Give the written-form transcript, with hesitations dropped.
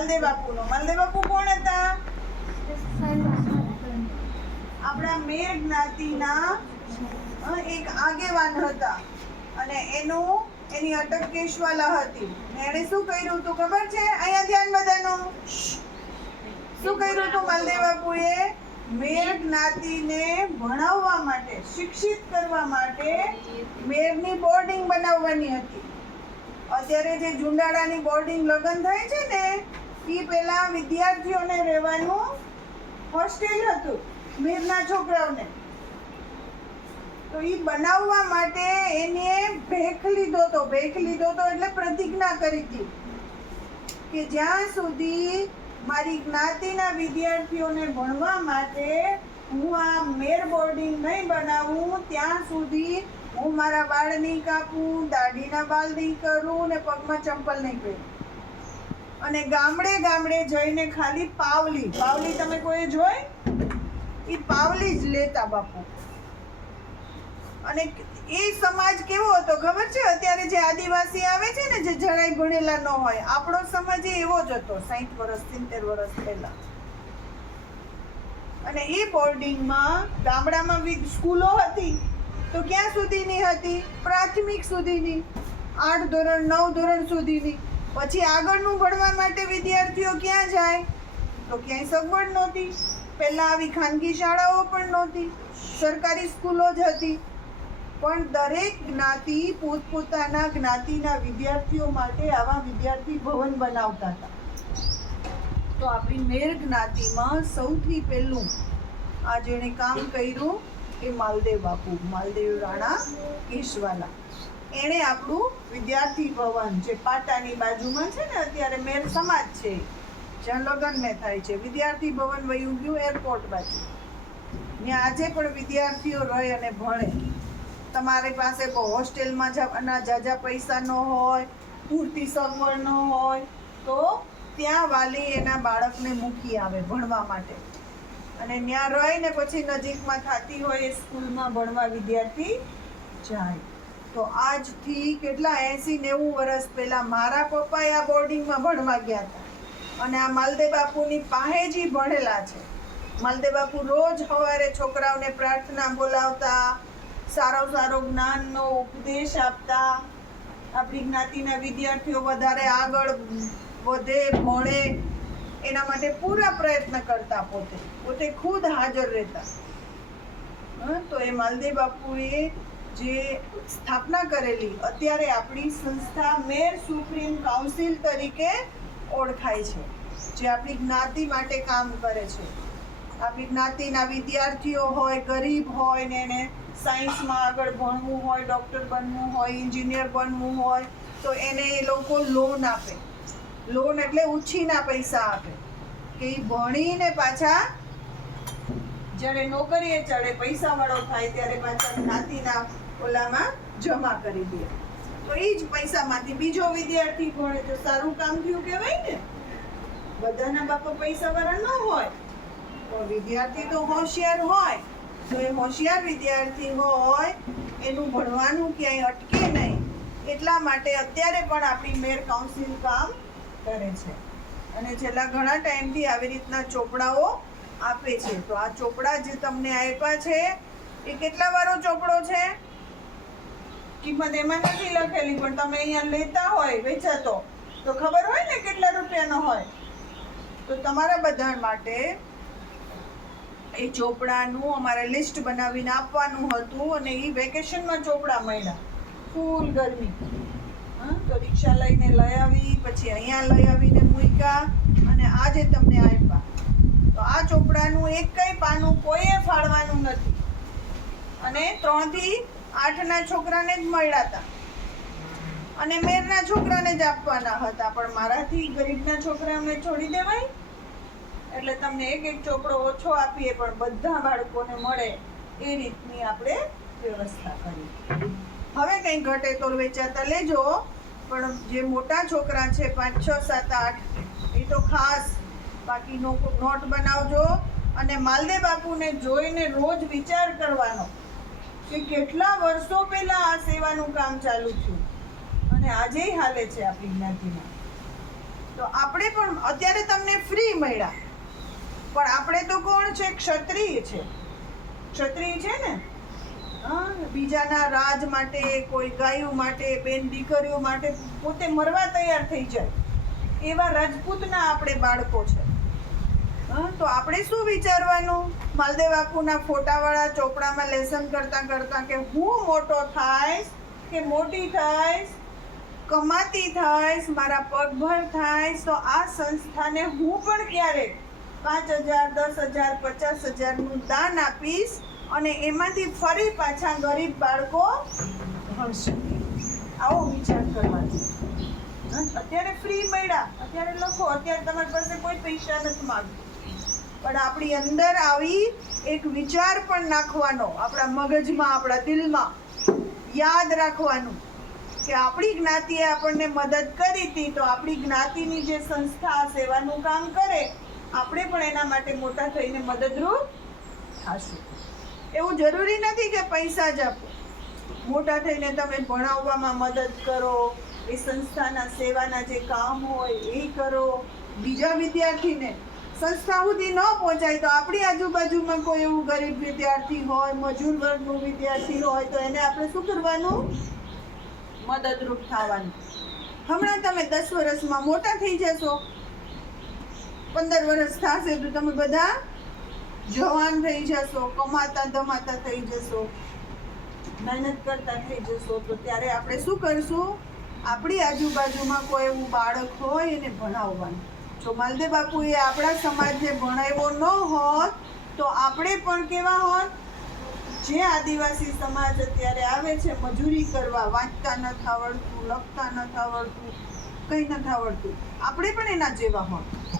માલદેવ બાપુનો. માલદેવ બાપુ કોણ હતા? આપણા મેર જ્ઞાતિના એક આગેવાન હતા અને એની અટક કેશવાલા હતી. એણે શું કર્યું હતું ખબર છે? અહીંયા ધ્યાન બધાનું. શું કર્યું હતું માલદેવ બાપુએ? મેર જ્ઞાતિને ભણાવવા માટે, શિક્ષિત કરવા માટે મેરની બોર્ડિંગ બનાવવાની હતી. અત્યારે જે જુંડાળાની બોર્ડિંગ લગ્ન થાય છે ને, એ પહેલા વિદ્યાર્થીઓને રહેવાનું હોસ્ટેલ હતું મેરના છોકરાઓને. તો એ બનાવવા માટે એને ભેખ લીધો તો એટલે પ્રતિજ્ઞા કરી હતી કે જ્યાં સુધી મારી જ્ઞાતિના વિદ્યાર્થીઓને ભણવા માટે હું આ મેર બોર્ડિંગ નહીં બનાવું ત્યાં સુધી હું મારા વાળ નહીં કાપું, દાઢીના વાળ નહીં કરું ને પગમાં ચંપલ નહીં પહેરું. અને ગામડે ગામડે જઈને ખાલી પાવલી તમે કોઈ જોઈ? એ પાવલી જ લેતા બાપુ. અને એ સમાજ કેવો હતો ખબર છે? અત્યારે જે આદિવાસી આવે છે ને, જે જરાય ભણેલા ન હોય, આપણો સમાજ એવો જ હતો 60 વર્ષ 70 વર્ષ પહેલા. અને એ બોર્ડિંગમાં ગામડામાં સ્કૂલો હતી તો ક્યાં સુધીની હતી? પ્રાથમિક સુધીની, 8 ધોરણ 9 ધોરણ સુધીની. પછી આગળનું ભણવા માટે વિદ્યાર્થીઓ ક્યાં જાય? તો ક્યાંય સગવડ નહોતી. પહેલા આવી ખાનગી શાળાઓ પણ નહોતી, સરકારી સ્કૂલો જ હતી. પણ દરેક જ્ઞાતિ પોતપોતાના જ્ઞાતિના વિદ્યાર્થીઓ માટે આવા વિદ્યાર્થી ભવન બનાવતા હતા. તો આપણી મેર જ્ઞાતિમાં સૌથી પહેલું આ જેણે કામ કર્યું એ માલદેવ બાપુ, માલદેવ રાણા કેશવાલા. એણે આપણું વિદ્યાર્થી ભવન, જે પાટાની બાજુમાં છે ને, અત્યારે મેર સમાજ છે જ્યાં લગ્ન મેં થાય છે, વિદ્યાર્થી ભવન વયું ગયું એરપોર્ટ બાજુ. ત્યાં આજે પણ વિદ્યાર્થીઓ રહે અને ભણે. તમારી પાસે હોસ્ટેલમાં જવાના જાજા પૈસા ન હોય, પૂરતી સગવડ ન હોય, તો ત્યાં વાલી એના બાળકને મૂકી આવે ભણવા માટે. અને ત્યાં રહીને પછી નજીકમાં થતી હોય એ સ્કૂલમાં ભણવા વિદ્યાર્થી જાય. તો આજથી કેટલા 80-90 વર્ષ પહેલા મારા પપ્પા આ બોર્ડિંગમાં ભણવા ગયા હતા. અને આ માલદેવ બાપુની પાસે જ ભણેલા છે. માલદેવ બાપુ રોજ સવારે છોકરાઓને પ્રાર્થના બોલાવતા, સારો જ્ઞાનનો ઉપદેશ આપતા, આપણી જ્ઞાતિના વિદ્યાર્થીઓ વધારે આગળ વધે, ભણે, એના માટે પૂરા પ્રયત્ન કરતા. પોતે ખુદ હાજર રહેતા. તો એ માલદેવ બાપુએ જે સ્થાપના કરેલી, અત્યારે આપણી સંસ્થા મેર સુપ્રીમ કાઉન્સિલ તરીકે ઓળખાય છે, જે આપણી જ્ઞાતિ માટે કામ કરે છે. આપણી જ્ઞાતિના વિદ્યાર્થીઓ હોય, ગરીબ હોય ને એને સાયન્સમાં આગળ ભણવું હોય, ડૉક્ટર બનવું હોય, એન્જિનિયર બનવું હોય, તો એને એ લોકો લોન આપે. લોન એટલે ઉછીના પૈસા આપે કે એ ભણીને પાછા જ્યારે નોકરીએ ચડે, પૈસાવાળો થાય, ત્યારે પાછા જ્ઞાતિના ઓલામાં જમા કરી દે. તો એ જ પૈસામાંથી બીજો વિદ્યાર્થી ભણે તો સારું કામ થયું કહેવાય ને. બધાના બાપા પૈસાવાળા ન હોય, તો વિદ્યાર્થી તો હોશિયાર હોય. તો એ હોશિયાર વિદ્યાર્થી હોય એનું ભણવાનું ક્યાંય અટકે નહીં. એટલા માટે અત્યારે પણ આપણી મેર કાઉન્સિલ કામ કરે છે. અને છેલ્લા ઘણા ટાઈમથી આવી રીતના ચોપડાઓ આપે છે. તો આ ચોપડા જે તમને આપ્યા છે એ કેટલા વાળો ચોપડો છે? કિંમત એમાં નથી લખેલી, પણ તમે અહીંયા લેતા હોય વેચાતો તો ખબર હોય ને કેટલા રૂપિયાનો હોય. તો તમારા બધા માટે એ ચોપડાનું અમારે લિસ્ટ બનાવીને આપવાનું હતું. અને એ વેકેશનમાં ચોપડા મળ્યા, ફૂલ ગરમી. તો રિક્ષા લઈને લઈ આવી, પછી અહીંયા લઈ આવીને મૂક્યા અને આજે તમને આપ્યા. તો આ ચોપડાનું એક કઈ પાનું કોઈએ ફાળવાનું નથી. અને 3 થી 8ના છોકરાને જ મળ્યા હતા અને મેરના છોકરાને જ આપવાના હતા. પણ મારાથી ગરીબના છોકરાને છોડી દેવાય, એટલે તમને એક ચોપડો ઓછો આપીએ પણ બધા બાળકોને મળે એ રીતની આપણે વ્યવસ્થા કરી. હવે કંઈ ઘટે તો વેચાતા લેજો, પણ જે મોટા છોકરા છે 5, 6, 7, 8 એ તો ખાસ બાકી નોટ બનાવજો. અને માલદેવ બાપુને જોઈને રોજ વિચાર કરવાનો કે કેટલા વર્ષો પહેલા આ સેવાનું કામ ચાલુ થયું અને આજે હાલે છે આપણી જ્ઞાતિમાં. તો આપણે પણ અત્યારે તમને ફ્રી મળ્યા, પણ આપણે તો કોણ છે? ક્ષત્રિય છે. ક્ષત્રિય છે ને, હા, બીજાના રાજ માટે, કોઈ ગાયો માટે, બેન દીકરીઓ માટે પોતે મરવા તૈયાર થઈ જાય એવા રાજપૂતના આપણે બાળકો છે. હા, તો આપણે શું વિચારવાનું? માલદેવ બાપુના ફોટાવાળા ચોપડામાં લેસન કરતા કરતા કે હું મોટો થાઈશ કે મોટી થાઈશ, કમાતી થાઈશ, મારા પગભર થાઈશ, તો આ સંસ્થાને હું પણ ક્યારેક 5,000, 10,000, 50,000 દાન આપીશ અને એમાંથી ફરી પાછા ગરીબ બાળકો ભણશે. આવો વિચાર કરવાનો. અત્યારે ફ્રી મળ્યા, અત્યારે લખો, અત્યારે તમારી પાસે કોઈ પૈસા નથી માંગતું, પણ આપણી અંદર આવી એક વિચાર પણ નાખવાનો, આપણા મગજમાં, આપણા દિલમાં યાદ રાખવાનું કે આપણી જ્ઞાતિએ આપણને મદદ કરી હતી, તો આપણી જ્ઞાતિની જે સંસ્થા સેવાનું કામ કરે, આપણે પણ એના માટે મોટા થઈને મદદરૂપ થશું. એવું જરૂરી નથી કે પૈસા જ આપો. મોટા થઈને તમે ભણાવવામાં મદદ કરો, એ સંસ્થાના સેવાના જે કામ હોય એ કરો. બીજા વિદ્યાર્થીને સંસ્થા સુધી ન પહોંચાય તો આપણી આજુબાજુમાં કોઈ એવું ગરીબ વિદ્યાર્થી હોય, મજૂર વર્ગનું વિદ્યાર્થી હોય, તો એને આપણે શું કરવાનું? મદદરૂપ થવાનું. હમણાં તમે 10 વર્ષમાં મોટા થઈ જશો, 15 વર્ષ થશે તો તમે બધા જવાન થઈ જશો, કમાતા ધમાતા થઈ જશો, મહેનત કરતા થઈ જશો. તો ત્યારે આપણે શું કરશું? આપણી આજુબાજુમાં કોઈ એવું બાળક હોય એને ભણાવવાનું. જો માલદેવ બાપુએ આપણા સમાજને ભણાવ્યો ન હોત તો આપણે પણ કેવા હોત? જે આદિવાસી સમાજ અત્યારે આવે છે મજૂરી કરવા, વાંચતા નથી આવડતું, લખતા નથી આવડતું, કંઈ નથી આવડતું, આપણે પણ એના જેવા હોત.